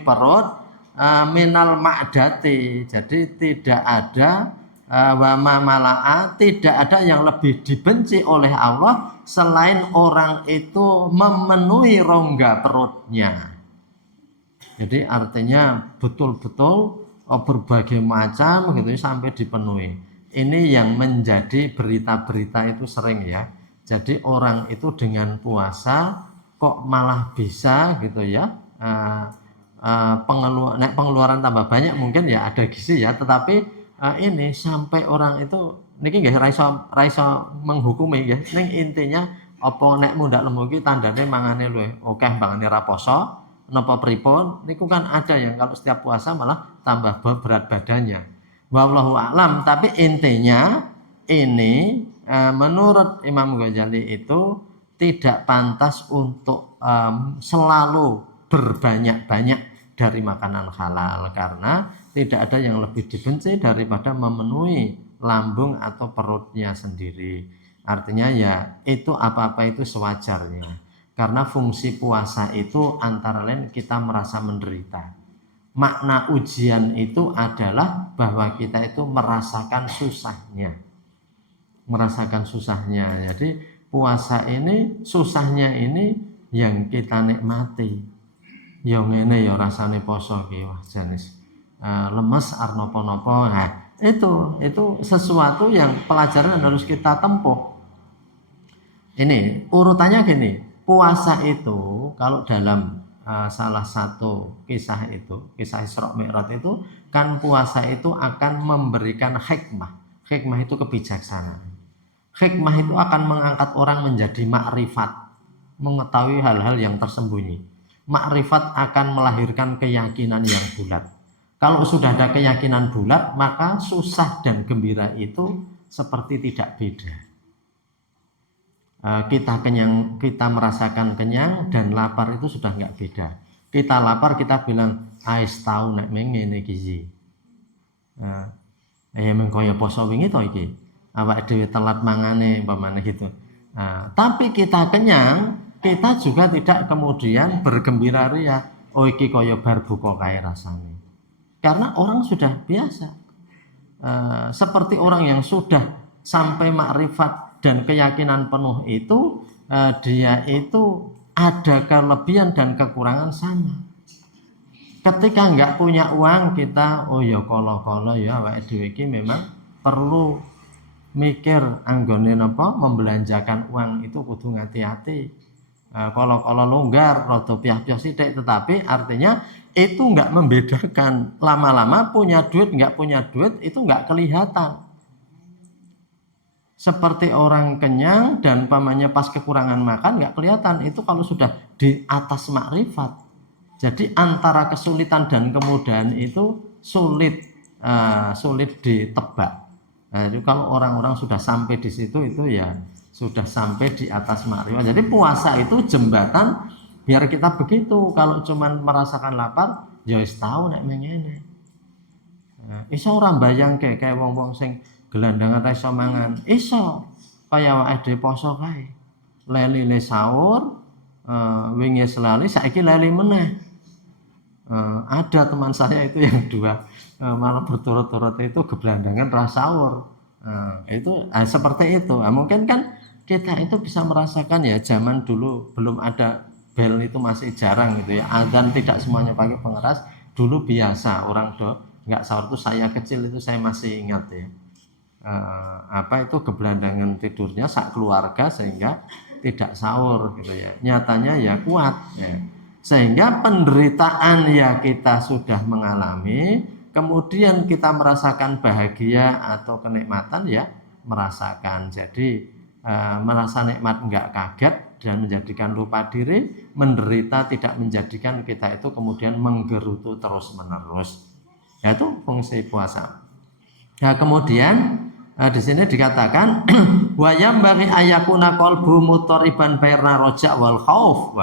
perut minal ma'dati. Jadi tidak ada wama mala'a, tidak ada yang lebih dibenci oleh Allah selain orang itu memenuhi rongga perutnya. Jadi artinya betul-betul berbagai macam gitu sampai dipenuhi. Ini yang menjadi berita-berita itu sering ya. Jadi orang itu dengan puasa kok malah bisa gitu ya, pengeluaran tambah banyak, mungkin ya ada gizi ya, tetapi ini sampai orang itu niki nggih ra iso menghukumi nggih. Ning intinya apa nek mundak lemu iki tandane mangane luwih akeh bangane ra poso napa pripun, niku kan ada yang kalau setiap puasa malah tambah berat badannya. Wallahu a'lam. Tapi intinya ini menurut Imam Ghazali itu tidak pantas untuk selalu berbanyak-banyak dari makanan halal, karena tidak ada yang lebih dibenci daripada memenuhi lambung atau perutnya sendiri. Artinya ya itu apa-apa itu sewajarnya, karena fungsi puasa itu antara lain kita merasa menderita. Makna ujian itu adalah bahwa kita itu merasakan susahnya. Jadi puasa ini, susahnya ini yang kita nikmati. Ya ngene ya rasane poso ki, wah jenis lemes arnopo-nopo. Nah, itu sesuatu yang pelajaran harus kita tempuh. Ini urutannya gini, puasa itu kalau dalam salah satu kisah Isra Mi'raj itu kan puasa itu akan memberikan hikmah. Hikmah itu kebijaksanaan. Hikmah itu akan mengangkat orang menjadi makrifat, mengetahui hal-hal yang tersembunyi. Makrifat akan melahirkan keyakinan yang bulat. Kalau sudah ada keyakinan bulat, maka susah dan gembira itu seperti tidak beda. Kita kenyang, kita merasakan kenyang dan lapar itu sudah nggak beda. Kita lapar, kita bilang, ais tahu nek ngene gizi. Mengkoyo poso wingi to iki. Awak dhewe telat mangane umpamane gitu. Tapi kita kenyang, kita juga tidak kemudian bergembira ria. Oh iki koyo bar buka kae rasane. Karena orang sudah biasa. Seperti orang yang sudah sampai makrifat dan keyakinan penuh itu, dia itu ada kelebihan dan kekurangan sama. Ketika nggak punya uang, kita oh ya kala-kala ya awake dhewe iki memang perlu mikir anggone napa membelanjakan uang itu kudu hati-hati. Kala-kala longgar rada piah-piah sithik, tetapi artinya itu nggak membedakan. Lama-lama punya duit nggak punya duit itu nggak kelihatan. Seperti orang kenyang dan pamannya pas kekurangan makan nggak kelihatan. Itu kalau sudah di atas makrifat. Jadi antara kesulitan dan kemudahan itu sulit ditebak. Jadi kalau orang-orang sudah sampai di situ itu ya sudah sampai di atas makrifat. Jadi puasa itu jembatan biar kita begitu. Kalau cuman merasakan lapar, ya wis tahu nek mengene. Iso ora bayangke kayak wong-wong sing gelandangan ra iso mangan. Iso kaya awake dhewe poso kae. Leli sahur, wingi selali saiki lali meneh. Ada teman saya itu yang dua malah berturut-turut itu gelandangan ra sahur. Itu seperti itu. Mungkin kan kita itu bisa merasakan ya zaman dulu belum ada bel itu masih jarang gitu ya. Adzan tidak semuanya pakai pengeras. Dulu biasa orang nggak sahur itu saya kecil itu saya masih ingat ya. Itu gelandangan tidurnya sak keluarga sehingga tidak sahur gitu ya. Nyatanya ya kuat ya. Sehingga penderitaan ya kita sudah mengalami, kemudian kita merasakan bahagia atau kenikmatan ya merasakan. Jadi merasa nikmat enggak kaget dan menjadikan lupa diri, menderita tidak menjadikan kita itu kemudian menggerutu terus menerus. Yaitu fungsi puasa. Nah kemudian di sini dikatakan wayam bagi ayakuna qalbu mutoriban baina roja wal khauf.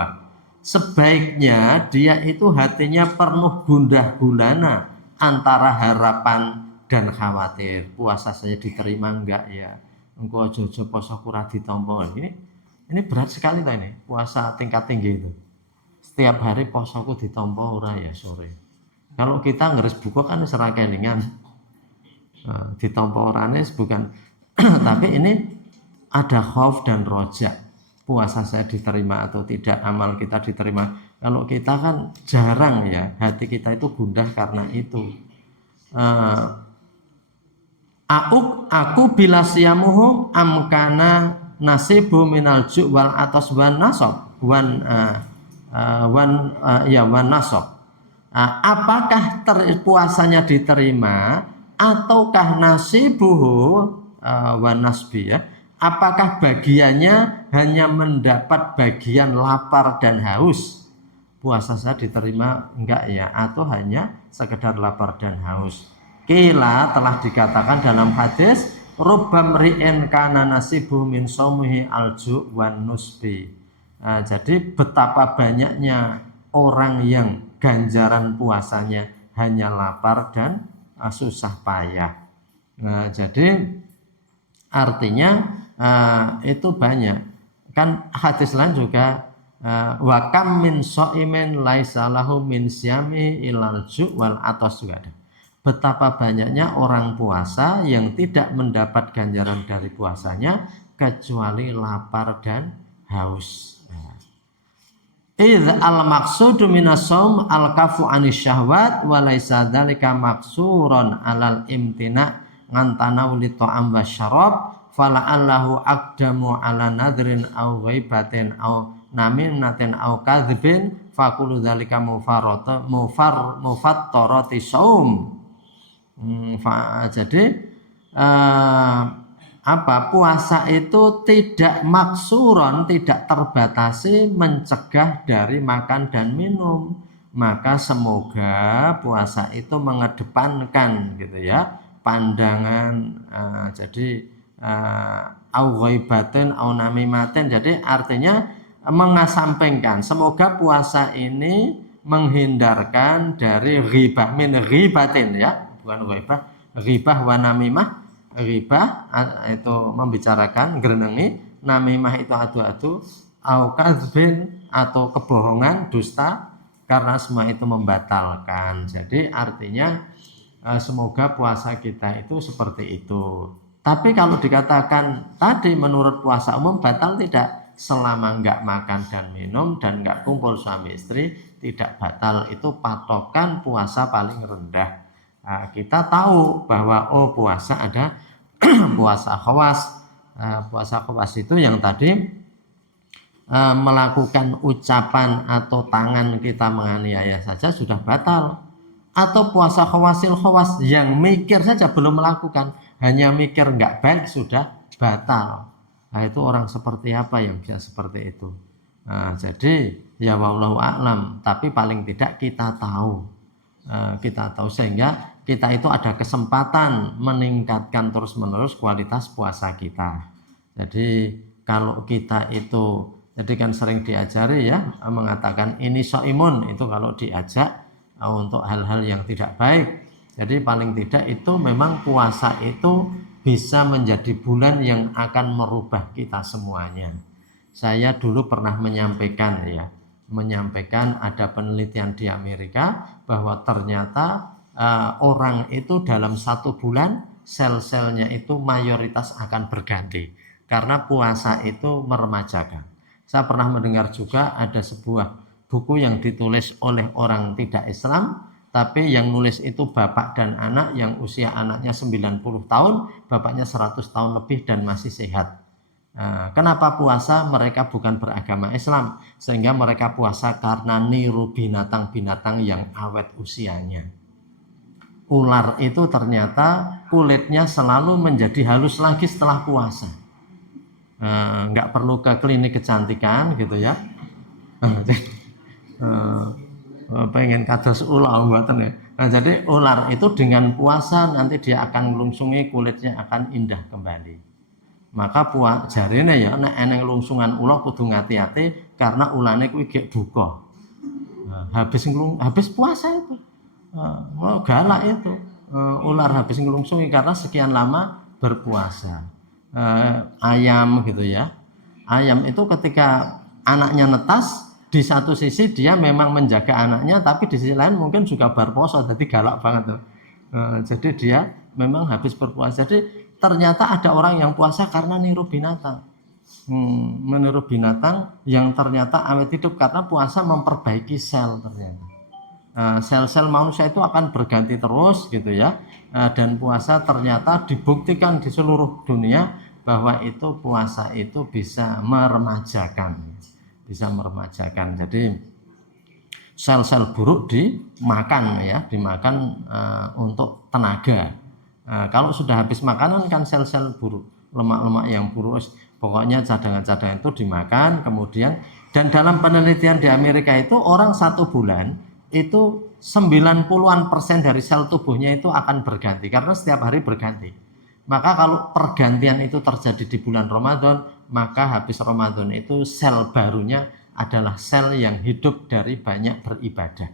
Sebaiknya dia itu hatinya penuh gundah gulana antara harapan dan khawatir. Puasa saya diterima enggak ya? Engko aja-aja poso ora ditampa. Ini berat sekali ta ini, puasa tingkat tinggi itu. Setiap hari posoku ditampa ora ya sore. Kalau kita ngeres buka kan wis ra kelingan. Ditampa orane bukan tapi ini ada khauf dan roja. Puasa saya diterima atau tidak, amal kita diterima. Kalau kita kan jarang ya, hati kita itu gundah karena itu. Aku bila siamuhu amkana nasibu minal ju' wal atas wan nasab wan nasab. Apakah puasanya diterima ataukah nasibuhu wan nasbi ya? Apakah bagiannya hanya mendapat bagian lapar dan haus? Puasa saya diterima enggak ya? Atau hanya sekedar lapar dan haus? Kila telah dikatakan dalam hadis rubbam ri'in kana nasibu min saumihi alju wan nusbi. Jadi betapa banyaknya orang yang ganjaran puasanya hanya lapar dan susah payah. Jadi artinya itu banyak. Kan hadis lain juga wa kam min shaimin laisa lahu min syami ilal ju' wal atas juga ada. Betapa banyaknya orang puasa yang tidak mendapat ganjaran dari puasanya kecuali lapar dan haus. Idz al maqsudu minas shaum al kafu anis syahwat wa laisa dzalika maqsuran alal imtina ngantana uli ta'am wa syarab fala'allahu aqdamu ala nadrin au ghaibatin au naminatin au kadzibin faqulu dzalika mufattarati shaum. Jadi puasa itu tidak maksuron, tidak terbatasi mencegah dari makan dan minum. Maka semoga puasa itu mengedepankan gitu ya pandangan, jadi au ghaibatin au namimatin, jadi artinya mengasampingkan, semoga puasa ini menghindarkan dari ghibah, min ghibatin ya, bukan ghaibah, ghibah wa namimah. Ghibah itu membicarakan, gerenengi, namimah itu adu-adu, au kadzbin atau kebohongan, dusta, karena semua itu membatalkan. Jadi artinya semoga puasa kita itu seperti itu. Tapi kalau dikatakan tadi menurut puasa umum batal, tidak, selama enggak makan dan minum dan enggak kumpul suami istri tidak batal. Itu patokan puasa paling rendah. Nah, kita tahu bahwa puasa ada puasa khawas. Puasa khawas itu yang tadi melakukan ucapan atau tangan kita menganiaya saja sudah batal. Atau puasa khawasil khawas yang mikir saja belum melakukan, hanya mikir enggak baik sudah batal. Nah, itu orang seperti apa yang bisa seperti itu? Jadi ya wallahu a'lam, tapi paling tidak kita tahu. Kita tahu sehingga kita itu ada kesempatan meningkatkan terus-menerus kualitas puasa kita. Jadi kalau kita itu, jadi kan sering diajari ya, mengatakan ini soimun, itu kalau diajak untuk hal-hal yang tidak baik. Jadi paling tidak itu memang puasa itu bisa menjadi bulan yang akan merubah kita semuanya. Saya dulu pernah menyampaikan ada penelitian di Amerika bahwa ternyata orang itu dalam 1 bulan sel-selnya itu mayoritas akan berganti karena puasa itu meremajakan. Saya pernah mendengar juga ada sebuah buku yang ditulis oleh orang tidak Islam, tapi yang nulis itu bapak dan anak, yang usia anaknya 90 tahun, bapaknya 100 tahun lebih dan masih sehat. Kenapa puasa? Mereka bukan beragama Islam, sehingga mereka puasa karena niru binatang-binatang yang awet usianya. Ular itu ternyata kulitnya selalu menjadi halus lagi setelah puasa. Nggak perlu ke klinik kecantikan gitu ya. Pengen kados ular buatan ya. Nah, jadi ular itu dengan puasa nanti dia akan ngelungsungi, kulitnya akan indah kembali. Maka jarine ya nek eneng lungsungan ular kudu ngati-ati karena ulane kuwi gek buka. Habis puasa itu. Galak itu. Ular habis ngelungsungi karena sekian lama berpuasa. Ayam gitu ya. Ayam itu ketika anaknya netas, di satu sisi dia memang menjaga anaknya, tapi di sisi lain mungkin juga berpuasa, jadi galak banget tuh. Jadi dia memang habis berpuasa. Jadi ternyata ada orang yang puasa karena niru binatang, meniru binatang yang ternyata awet hidup karena puasa memperbaiki sel ternyata. Sel-sel manusia itu akan berganti terus gitu ya. Dan puasa ternyata dibuktikan di seluruh dunia bahwa itu puasa itu bisa meremajakan. Jadi sel-sel buruk dimakan untuk tenaga. Kalau sudah habis makanan kan sel-sel buruk, lemak-lemak yang buruk, pokoknya cadangan-cadangan itu dimakan. Kemudian dan dalam penelitian di Amerika itu orang 1 bulan itu 90% dari sel tubuhnya itu akan berganti karena setiap hari berganti. Maka kalau pergantian itu terjadi di bulan Ramadan, maka habis Ramadan itu sel barunya adalah sel yang hidup dari banyak beribadah.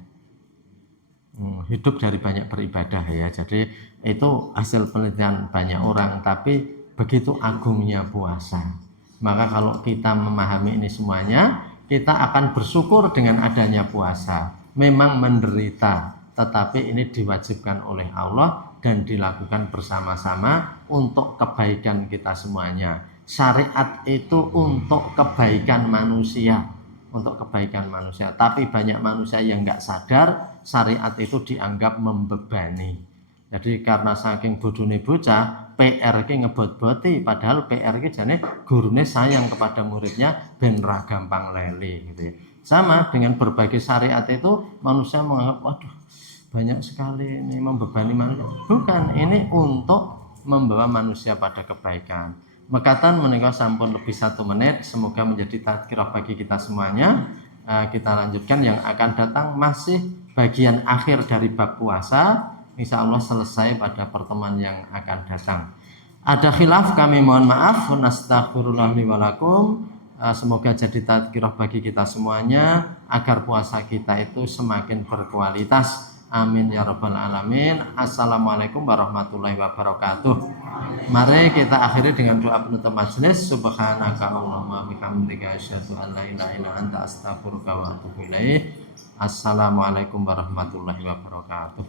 Ya. Jadi itu hasil penelitian banyak orang, tapi begitu agungnya puasa. Maka kalau kita memahami ini semuanya, kita akan bersyukur dengan adanya puasa. Memang menderita, tetapi ini diwajibkan oleh Allah dan dilakukan bersama-sama untuk kebaikan kita semuanya. Syariat itu untuk kebaikan manusia, tapi banyak manusia yang enggak sadar syariat itu dianggap membebani. Jadi karena saking bodone bocah, PR ki ngebot-boti, padahal PR ki jane gurune sayang kepada muridnya ben ra gampang lele gitu. Sama dengan berbagai syariat itu manusia menganggap waduh banyak sekali ini membebani manusia. Bukan, ini untuk membawa manusia pada kebaikan. Mekatan menika sampun lebih 1 menit, semoga menjadi tadzkirah bagi kita semuanya. Kita lanjutkan yang akan datang, masih bagian akhir dari bab puasa, insya Allah selesai pada pertemuan yang akan datang. Ada khilaf, kami mohon maaf, nastaghfirullah li wa lakum. Semoga jadi tadzkirah bagi kita semuanya agar puasa kita itu semakin berkualitas. Amin ya rabbal alamin. Assalamualaikum warahmatullahi wabarakatuh. Mari kita akhiri dengan doa penutup majelis. Subhanaka Allahumma bihamdika asyhadu an la ilaha illa anta astaghfiruka wa atubu ilaik. Assalamualaikum warahmatullahi wabarakatuh.